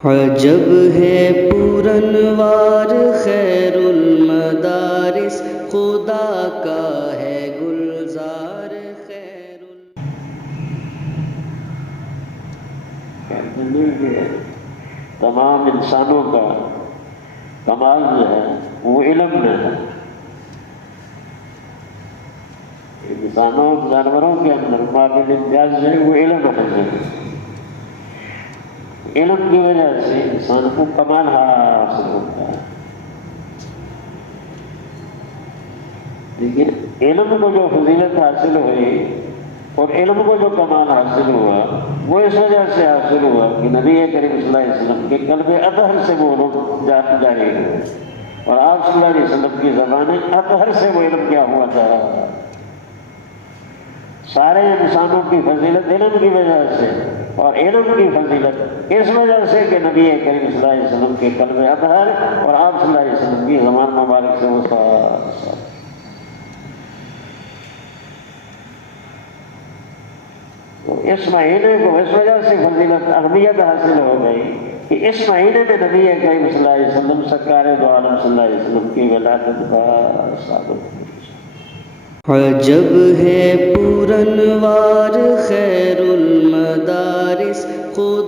عجب ہے پورنوار خیر المدارس، خدا کا ہے گلزار خیر تمام انسانوں کا کمال جو ہے وہ علم میں ہے۔ انسانوں جانوروں کے اندر قابل امتیاز ہے وہ علم ہے۔ علم کی وجہ سے انسان کو کمال حاصل ہوتا ہے۔ لیکن علم کو جو فضیلت حاصل ہوئی اور علم کو جو کمال حاصل ہوا وہ اس وجہ سے حاصل ہوا کہ نبی کریم صلی اللہ علیہ وسلم کے قلب اطہر سے وہ علم جاری ہوئے، اور آپ صلی اللہ علیہ وسلم کی زبان اطہر سے وہ علم کیا ہوا تھا۔ سارے انسانوں کی فضیلت علم کی وجہ سے، اور علم کی فضیلت اس وجہ سے کہ نبی کریم صلی اللہ علیہ وسلم کے قلب اطہر اور آپ صلی اللہ علیہ وسلم کی زبان مبارک سے وہ اس مہینے کو اس وجہ سے فضیلت اہمیت حاصل ہو گئی کہ اس مہینے میں نبی کریم صلی اللہ علیہ وسلم سرکار دو عالم صلی اللہ علیہ وسلم کی ولادت کا ثابت ہو۔ عجب ہے پورنوار خیر المدارس، خدا